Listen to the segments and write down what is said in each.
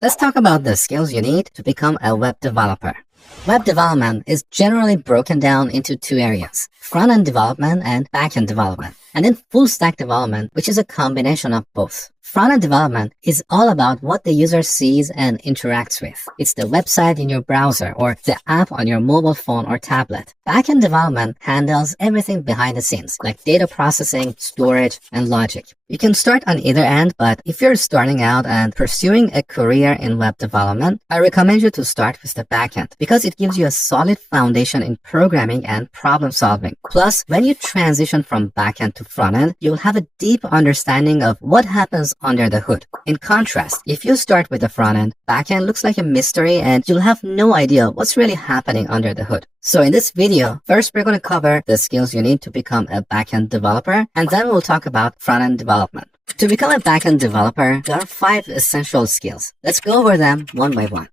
Let's talk about the skills you need to become a web developer. Web development is generally broken down into two areas: front-end development and back-end development, and then full-stack development, which is a combination of both. Front-end development is all about what the user sees and interacts with. It's the website in your browser or the app on your mobile phone or tablet. Back-end development handles everything behind the scenes, like data processing, storage, and logic. You can start on either end, but if you're starting out and pursuing a career in web development, I recommend you to start with the backend because it gives you a solid foundation in programming and problem solving. Plus, when you transition from backend to frontend, you'll have a deep understanding of what happens under the hood. In contrast, if you start with the frontend, backend looks like a mystery and you'll have no idea what's really happening under the hood. So in this video, first we're going to cover the skills you need to become a backend developer, and then we'll talk about front-end development. To become a backend developer, there are 5 essential skills. Let's go over them one by one.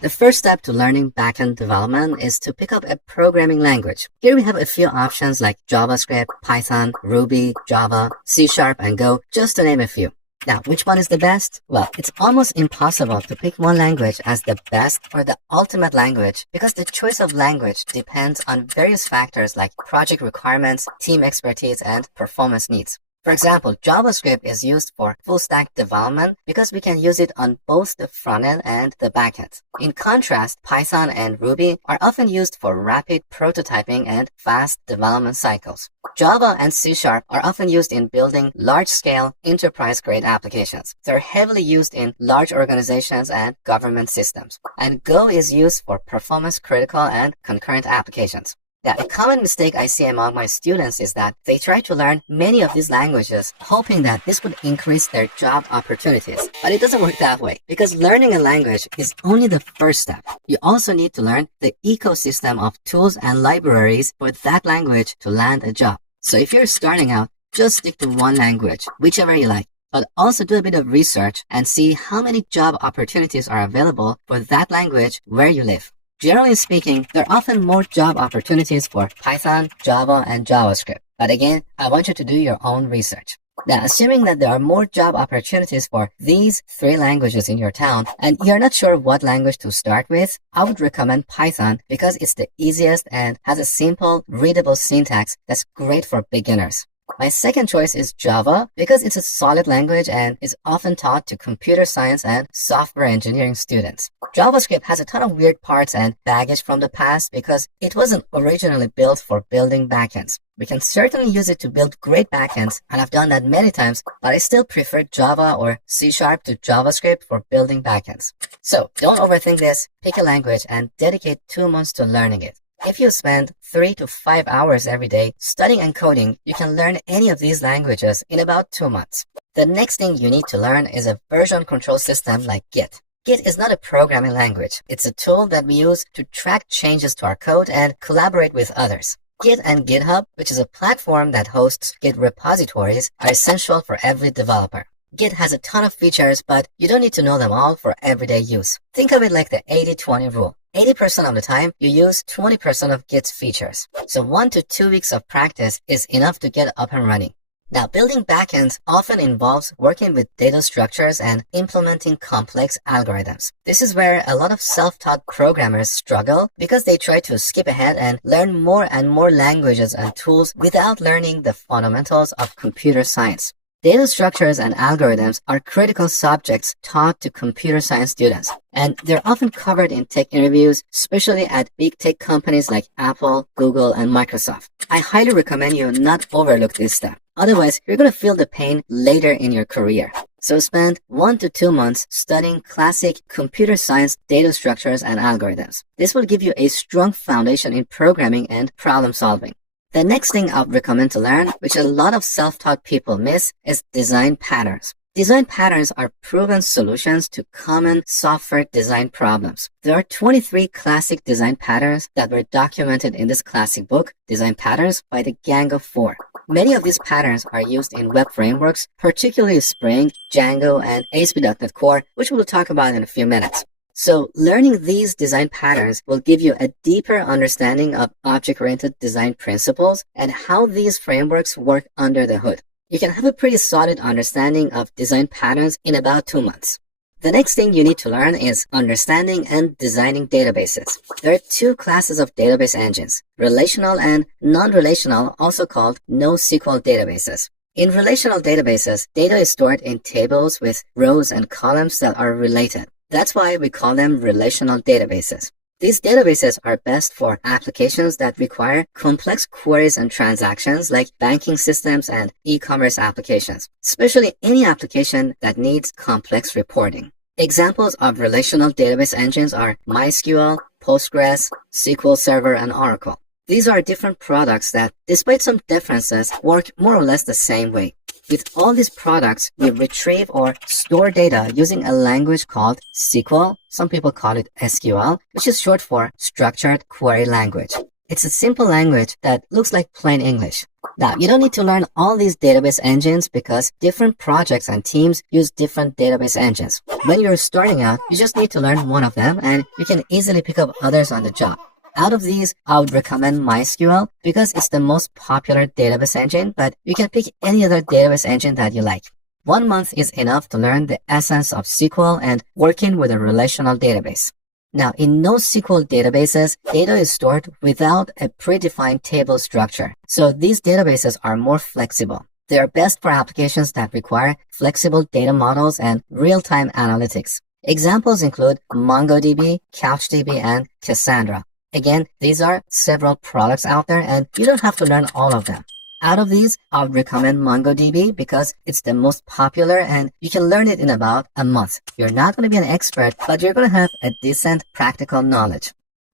The first step to learning backend development is to pick up a programming language. Here we have a few options like JavaScript, Python, Ruby, Java, C#, and Go, just to name a few. Now, which one is the best? Well, it's almost impossible to pick one language as the best or the ultimate language because the choice of language depends on various factors like project requirements, team expertise, and performance needs. For example, JavaScript is used for full-stack development because we can use it on both the front-end and the back-end. In contrast, Python and Ruby are often used for rapid prototyping and fast development cycles. Java and C# are often used in building large-scale, enterprise-grade applications. They're heavily used in large organizations and government systems. And Go is used for performance-critical and concurrent applications. Now, a common mistake I see among my students is that they try to learn many of these languages, hoping that this would increase their job opportunities. But it doesn't work that way, because learning a language is only the first step. You also need to learn the ecosystem of tools and libraries for that language to land a job. So if you're starting out, just stick to one language, whichever you like. But also do a bit of research and see how many job opportunities are available for that language where you live. Generally speaking, there are often more job opportunities for Python, Java, and JavaScript. But again, I want you to do your own research. Now, assuming that there are more job opportunities for these 3 languages in your town, and you're not sure what language to start with, I would recommend Python because it's the easiest and has a simple, readable syntax that's great for beginners. My second choice is Java because it's a solid language and is often taught to computer science and software engineering students. JavaScript has a ton of weird parts and baggage from the past because it wasn't originally built for building backends. We can certainly use it to build great backends, and I've done that many times, but I still prefer Java or C# to JavaScript for building backends. So don't overthink this, pick a language and dedicate 2 months to learning it. If you spend 3 to 5 hours every day studying and coding, you can learn any of these languages in about 2 months. The next thing you need to learn is a version control system like Git. Git is not a programming language. It's a tool that we use to track changes to our code and collaborate with others. Git and GitHub, which is a platform that hosts Git repositories, are essential for every developer. Git has a ton of features, but you don't need to know them all for everyday use. Think of it like the 80-20 rule. 80% of the time, you use 20% of Git's features. So 1 to 2 weeks of practice is enough to get up and running. Now, building backends often involves working with data structures and implementing complex algorithms. This is where a lot of self-taught programmers struggle because they try to skip ahead and learn more and more languages and tools without learning the fundamentals of computer science. Data structures and algorithms are critical subjects taught to computer science students, and they're often covered in tech interviews, especially at big tech companies like Apple, Google, and Microsoft. I highly recommend you not overlook this step. Otherwise, you're going to feel the pain later in your career. So spend 1 to 2 months studying classic computer science data structures and algorithms. This will give you a strong foundation in programming and problem solving. The next thing I would recommend to learn, which a lot of self-taught people miss, is design patterns. Design patterns are proven solutions to common software design problems. There are 23 classic design patterns that were documented in this classic book, Design Patterns by the Gang of 4. Many of these patterns are used in web frameworks, particularly Spring, Django, and ASP.NET Core, which we'll talk about in a few minutes. So learning these design patterns will give you a deeper understanding of object-oriented design principles and how these frameworks work under the hood. You can have a pretty solid understanding of design patterns in about 2 months. The next thing you need to learn is understanding and designing databases. There are two classes of database engines, relational and non-relational, also called NoSQL databases. In relational databases, data is stored in tables with rows and columns that are related. That's why we call them relational databases. These databases are best for applications that require complex queries and transactions like banking systems and e-commerce applications, especially any application that needs complex reporting. Examples of relational database engines are MySQL, Postgres, SQL Server, and Oracle. These are different products that, despite some differences, work more or less the same way. With all these products, we retrieve or store data using a language called SQL. Some people call it SQL, which is short for Structured Query Language. It's a simple language that looks like plain English. Now, you don't need to learn all these database engines because different projects and teams use different database engines. When you're starting out, you just need to learn one of them and you can easily pick up others on the job. Out of these, I would recommend MySQL because it's the most popular database engine, but you can pick any other database engine that you like. 1 month is enough to learn the essence of SQL and working with a relational database. Now, in NoSQL databases, data is stored without a predefined table structure, so these databases are more flexible. They are best for applications that require flexible data models and real-time analytics. Examples include MongoDB, CouchDB, and Cassandra. Again, these are several products out there and you don't have to learn all of them. Out of these, I would recommend MongoDB because it's the most popular and you can learn it in about a month. You're not going to be an expert, but you're going to have a decent practical knowledge.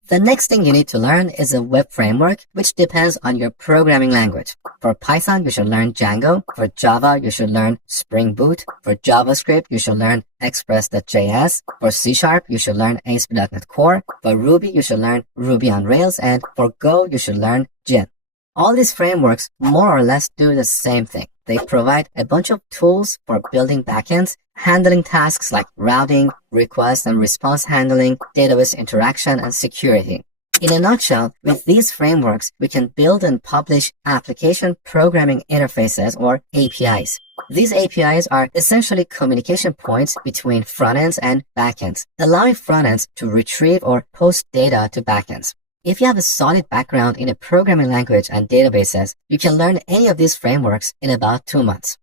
The next thing you need to learn is a web framework, which depends on your programming language. For Python, you should learn Django. For Java, you should learn Spring Boot. For JavaScript, you should learn Express.js. For C#, you should learn ASP.NET Core. For Ruby, you should learn Ruby on Rails. And for Go, you should learn Gin. All these frameworks more or less do the same thing. They provide a bunch of tools for building backends, handling tasks like routing, request and response handling, database interaction, and security. In a nutshell, with these frameworks, we can build and publish application programming interfaces or APIs. These APIs are essentially communication points between frontends and backends, allowing frontends to retrieve or post data to backends. If you have a solid background in a programming language and databases, you can learn any of these frameworks in about 2 months.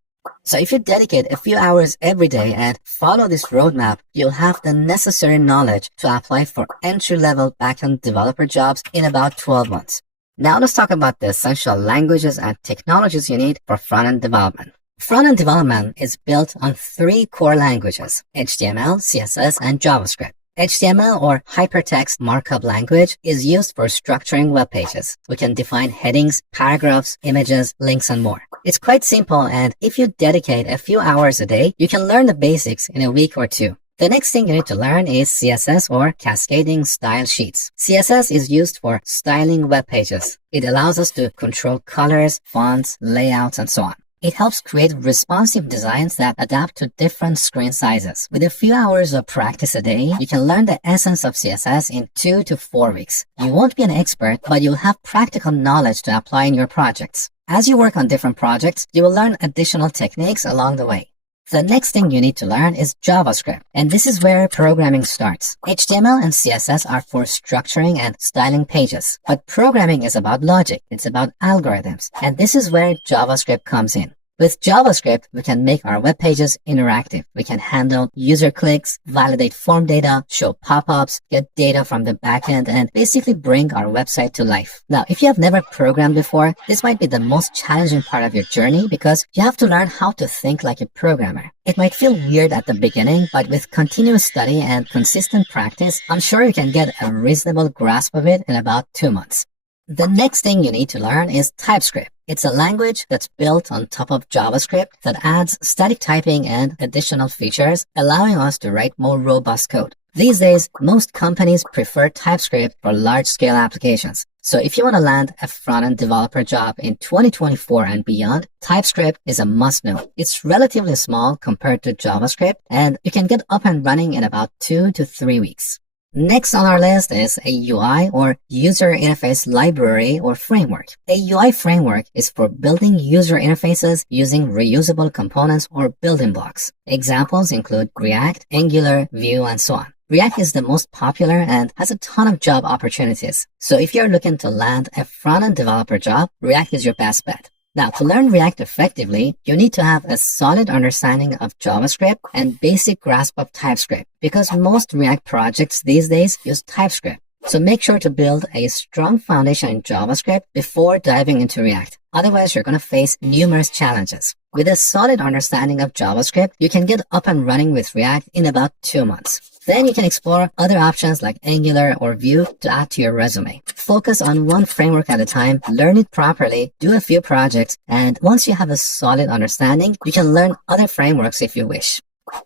So if you dedicate a few hours every day and follow this roadmap, you'll have the necessary knowledge to apply for entry-level backend developer jobs in about 12 months. Now let's talk about the essential languages and technologies you need for front-end development. Front-end development is built on 3 core languages: HTML, CSS, and JavaScript. HTML or Hypertext Markup Language is used for structuring web pages. We can define headings, paragraphs, images, links, and more. It's quite simple, and if you dedicate a few hours a day, you can learn the basics in a week or 2. The next thing you need to learn is CSS or Cascading Style Sheets. CSS is used for styling web pages. It allows us to control colors, fonts, layouts, and so on. It helps create responsive designs that adapt to different screen sizes. With a few hours of practice a day, you can learn the essence of CSS in 2 to 4 weeks. You won't be an expert, but you'll have practical knowledge to apply in your projects. As you work on different projects, you will learn additional techniques along the way. The next thing you need to learn is JavaScript, and this is where programming starts. HTML and CSS are for structuring and styling pages, but programming is about logic, it's about algorithms, and this is where JavaScript comes in. With JavaScript, we can make our web pages interactive. We can handle user clicks, validate form data, show pop-ups, get data from the backend, and basically bring our website to life. Now, if you have never programmed before, this might be the most challenging part of your journey because you have to learn how to think like a programmer. It might feel weird at the beginning, but with continuous study and consistent practice, I'm sure you can get a reasonable grasp of it in about 2 months. The next thing you need to learn is TypeScript. It's a language that's built on top of JavaScript that adds static typing and additional features, allowing us to write more robust code. These days, most companies prefer TypeScript for large-scale applications. So if you want to land a front-end developer job in 2024 and beyond, TypeScript is a must-know. It's relatively small compared to JavaScript, and you can get up and running in about 2 to 3 weeks. Next on our list is a UI or user interface library or framework. A UI framework is for building user interfaces using reusable components or building blocks. Examples include React, Angular, Vue, and so on. React is the most popular and has a ton of job opportunities. So if you're looking to land a front-end developer job, React is your best bet. Now, to learn React effectively, you need to have a solid understanding of JavaScript and basic grasp of TypeScript because most React projects these days use TypeScript. So make sure to build a strong foundation in JavaScript before diving into React. Otherwise, you're going to face numerous challenges. With a solid understanding of JavaScript, you can get up and running with React in about 2 months. Then you can explore other options like Angular or Vue to add to your resume. Focus on one framework at a time, learn it properly, do a few projects, and once you have a solid understanding, you can learn other frameworks if you wish.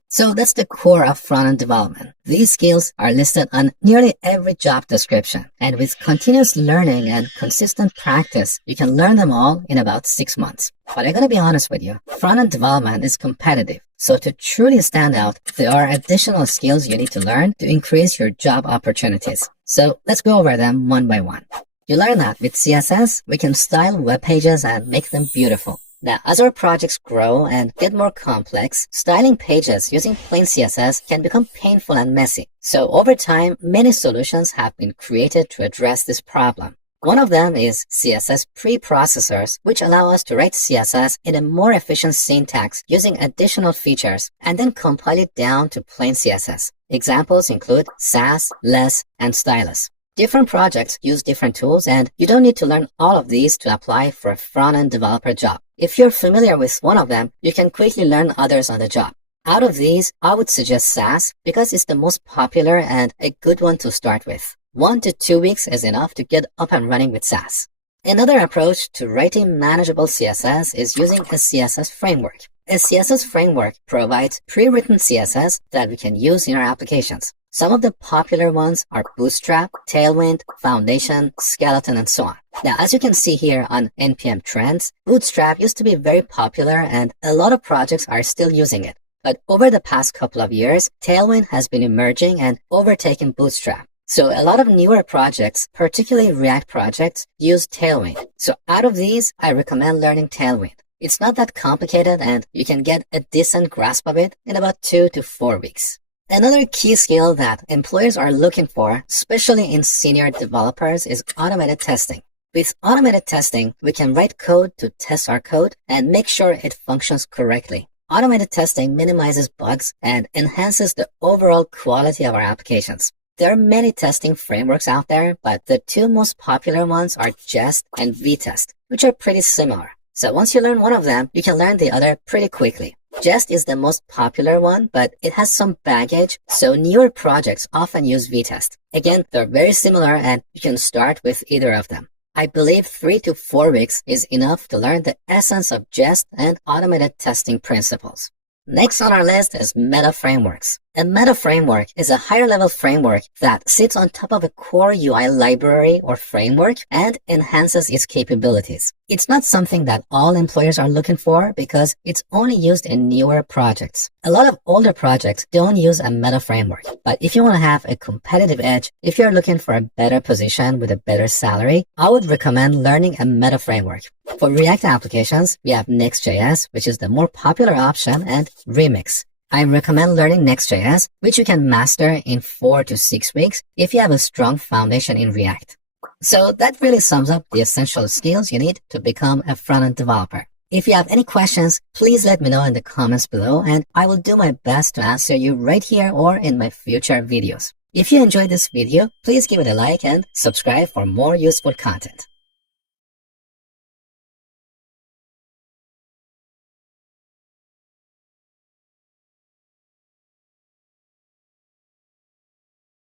So that's the core of front-end development. These skills are listed on nearly every job description, and with continuous learning and consistent practice, you can learn them all in about 6 months. But I'm going to be honest with you, front-end development is competitive. So to truly stand out, there are additional skills you need to learn to increase your job opportunities. So let's go over them one by one. You learn that with CSS, we can style web pages and make them beautiful. Now, as our projects grow and get more complex, styling pages using plain CSS can become painful and messy. So over time, many solutions have been created to address this problem. One of them is CSS preprocessors, which allow us to write CSS in a more efficient syntax using additional features and then compile it down to plain CSS. Examples include Sass, Less, and Stylus. Different projects use different tools, and you don't need to learn all of these to apply for a front-end developer job. If you're familiar with one of them, you can quickly learn others on the job. Out of these, I would suggest Sass because it's the most popular and a good one to start with. 1 to 2 weeks is enough to get up and running with Sass. Another approach to writing manageable CSS is using a CSS framework. A CSS framework provides pre-written CSS that we can use in our applications. Some of the popular ones are Bootstrap, Tailwind, Foundation, Skeleton, and so on. Now, as you can see here on NPM Trends, Bootstrap used to be very popular and a lot of projects are still using it. But over the past couple of years, Tailwind has been emerging and overtaking Bootstrap. So a lot of newer projects, particularly React projects, use Tailwind. So out of these, I recommend learning Tailwind. It's not that complicated and you can get a decent grasp of it in about 2 to 4 weeks. Another key skill that employers are looking for, especially in senior developers, is automated testing. With automated testing, we can write code to test our code and make sure it functions correctly. Automated testing minimizes bugs and enhances the overall quality of our applications. There are many testing frameworks out there, but the 2 most popular ones are Jest and vtest, which are pretty similar. So once you learn one of them, you can learn the other pretty quickly. Jest is the most popular one, but it has some baggage, so newer projects often use vtest. Again, they're very similar and you can start with either of them. I believe 3 to 4 weeks is enough to learn the essence of Jest and automated testing principles. Next on our list is meta frameworks. A meta framework is a higher level framework that sits on top of a core UI library or framework and enhances its capabilities. It's not something that all employers are looking for because it's only used in newer projects. A lot of older projects don't use a meta framework, but if you want to have a competitive edge, if you're looking for a better position with a better salary, I would recommend learning a meta framework. For React applications, we have Next.js, which is the more popular option, and Remix. I recommend learning Next.js, which you can master in 4 to 6 weeks if you have a strong foundation in React. So that really sums up the essential skills you need to become a front-end developer. If you have any questions, please let me know in the comments below and I will do my best to answer you right here or in my future videos. If you enjoyed this video, please give it a like and subscribe for more useful content.